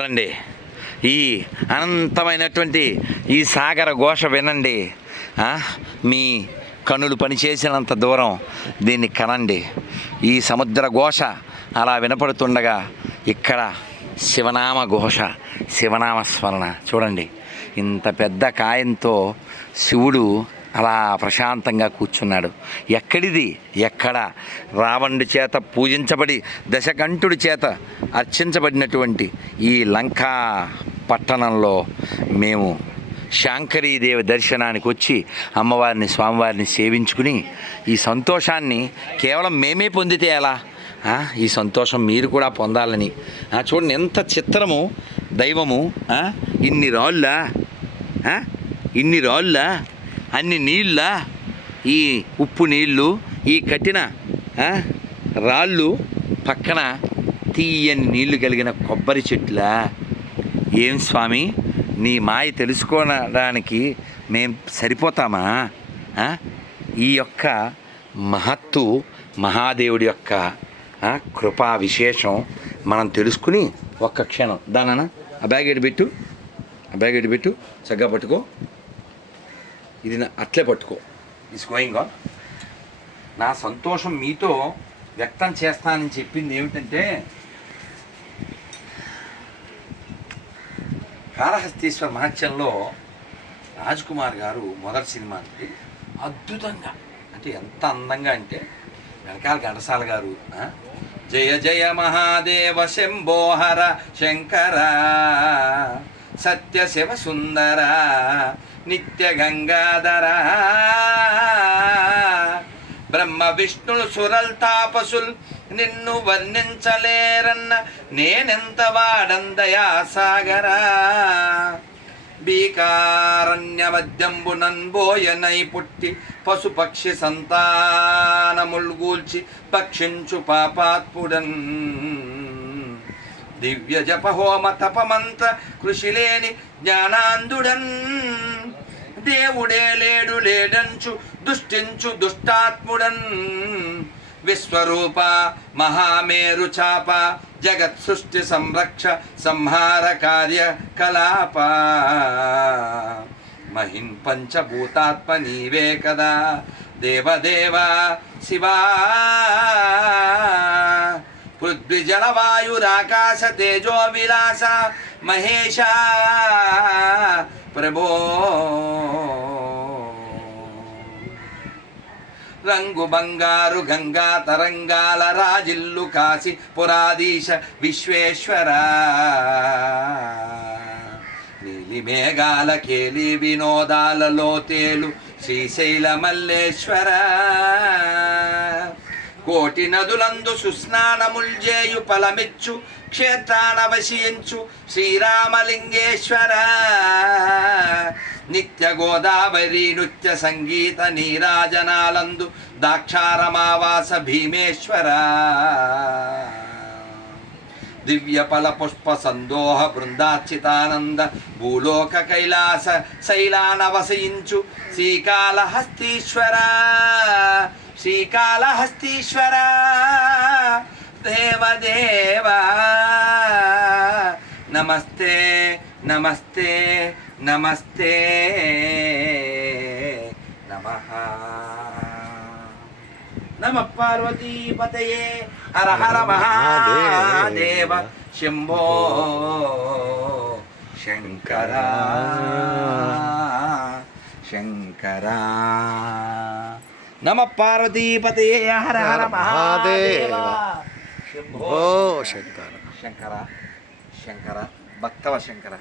చూడండి. ఈ అనంతమైనటువంటి ఈ సాగర ఘోష వినండి. మీ కనులు పనిచేసినంత దూరం దీన్ని కనండి. ఈ సముద్ర ఘోష అలా వినపడుతుండగా ఇక్కడ శివనామ ఘోష శివనామ స్మరణ. చూడండి. ఇంత పెద్ద కాయంతో శివుడు అలా ప్రశాంతంగా కూర్చున్నాడు. ఎక్కడిది? ఎక్కడ? రావణుడి చేత పూజించబడి దశకంఠుడి చేత అర్చించబడినటువంటి ఈ లంకా పట్టణంలో మేము శాంకరీదేవి దర్శనానికి వచ్చి అమ్మవారిని స్వామివారిని సేవించుకుని ఈ సంతోషాన్ని కేవలం మేమే పొందితే ఎలా? ఈ సంతోషం మీరు కూడా పొందాలని. ఆ, చూడండి ఎంత చిత్రము దైవము ఇన్ని రాళ్ళ ఇన్ని రాళ్ళ అన్ని నీళ్ళ ఈ ఉప్పు నీళ్ళు ఈ కట్టిన రాళ్ళు పక్కన తీయని నీళ్ళు కలిగిన కొబ్బరి చెట్ల. ఏం స్వామి? నీ మాయ తెలుసుకోవడానికి మేం సరిపోతామా? ఈ యొక్క మహత్తు మహాదేవుడి యొక్క కృపా విశేషం మనం తెలుసుకుని ఒక్క క్షణం. దానన్నా? ఆ బ్యాగ్ ఎటు పెట్టు? ఆ బ్యాగ్ ఎటు పెట్టు? చక్కగా పట్టుకో. ఇది నా- అట్లే పట్టుకో. ఇస్ గోయింగ్ ఆన్ నా సంతోషం మీతో వ్యక్తం చేస్తానని చెప్పింది ఏమిటంటే కాళహస్తీశ్వర మహత్యంలో రాజ్ కుమార్ గారు మొదటి సినిమాకి అద్భుతంగా. అంటే ఎంత అందంగా అంటే వెనకాల ఘంటసాల గారు జయ జయ మహాదేవ శంభోహర శంకర సత్య శివ సుందర నిత్య గంగాధర. బ్రహ్మ విష్ణులు సురల్ తాపసుల్ నిన్ను వర్ణించలేరన్న నేనెంత వాడందయా సాగరా. బీకారణ్యమద్యంబునన్ బోయనై పుట్టి పశుపక్షి సంతానముల్గూల్చి పక్షించు పాపాత్ముడన్. దివ్య జప హోమ తపమంత్ర కృషి లేని జ్ఞానాందుడన్ దేవుడే లేడు లేడంచు దుష్టించు దుష్టాత్ముడన్। విశ్వరూప మహామేరు చాప జగత్ సృష్టి సంరక్ష సంహార కార్య కలాప। మహిన్ పంచభూతాత్మ నీవే కదా దేవదేవ శివా। పృథ్వీజలవాయురాకాశ తేజో విలాస మహేష ప్రభో రంగు బంగారు గంగా తరంగాల రాజిల్లు కాశీ పురాధీశ విశ్వేశ్వర నీలి మేఘాల కేలి వినోదాలలో తేలు శ్రీశైల మల్లేశ్వర కోటి నదులందు సుస్నానముల్జేయు ఫలమిచ్చు క్షేత్రాన వశించు శ్రీరామలింగేశ్వర. నిత్య గోదావరి నృత్య సంగీత నీరాజనాలందు దాక్షారమావాస భీమేశ్వర. దివ్య ఫల పుష్ప సందోహ బృందార్చితానంద భూలోక కైలాస శైలానవసయించు శ్రీకాళహస్తీశ్వర. శ్రీకాళహస్తీశ్వర దేవదేవ. నమస్తే నమస్తే నమస్తే. నమః. నమ పార్వతీపతయే హర హర మహాదేవ శంభో శంకర. శంకర. నమ పార్వతీపతయే హర హర మహాదేవ శంభో ఓ శంకర శంకర శంకర భక్తవ శంకర